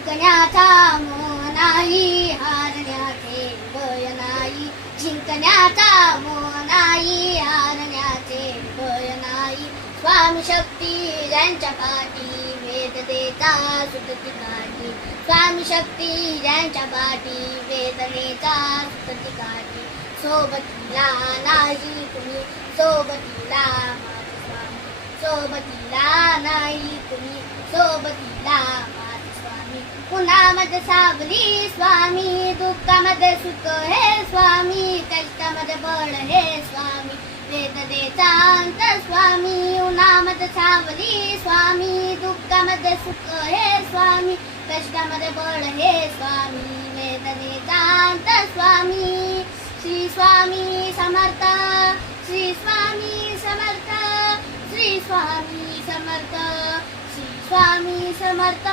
जिंकण्याचा मोह नाही, हारण्याचे भय नाही. जिंकण्याचा मोह नाही, हारण्याचे भय नाही. स्वामी शक्ती ज्यांच्या पाठी, वेदनेचा सुटती काठी. स्वामी शक्ती ज्यांच्या पाठी, वेदनेचा सुटती काठी. सोबतीला नाही कुणी, सोबतीला माझे स्वामी. सोबतीला नाही कुणी, सोबतीला माझे स्वामी. उन्हामध्ये सावली स्वामी, दुःखामध्ये सुख हे स्वामी. कष्टामध्ये बळ हे स्वामी, वेदनेचा अंत स्वामी. उन्हामध्ये सावली स्वामी, दुःखामध्ये सुख हे स्वामी. कष्टामध्ये बळ हे स्वामी, वेदनेचा अंत स्वामी. श्री स्वामी समर्थ, श्री स्वामी समर्थ, श्री स्वामी समर्थ, श्री स्वामी समर्थ.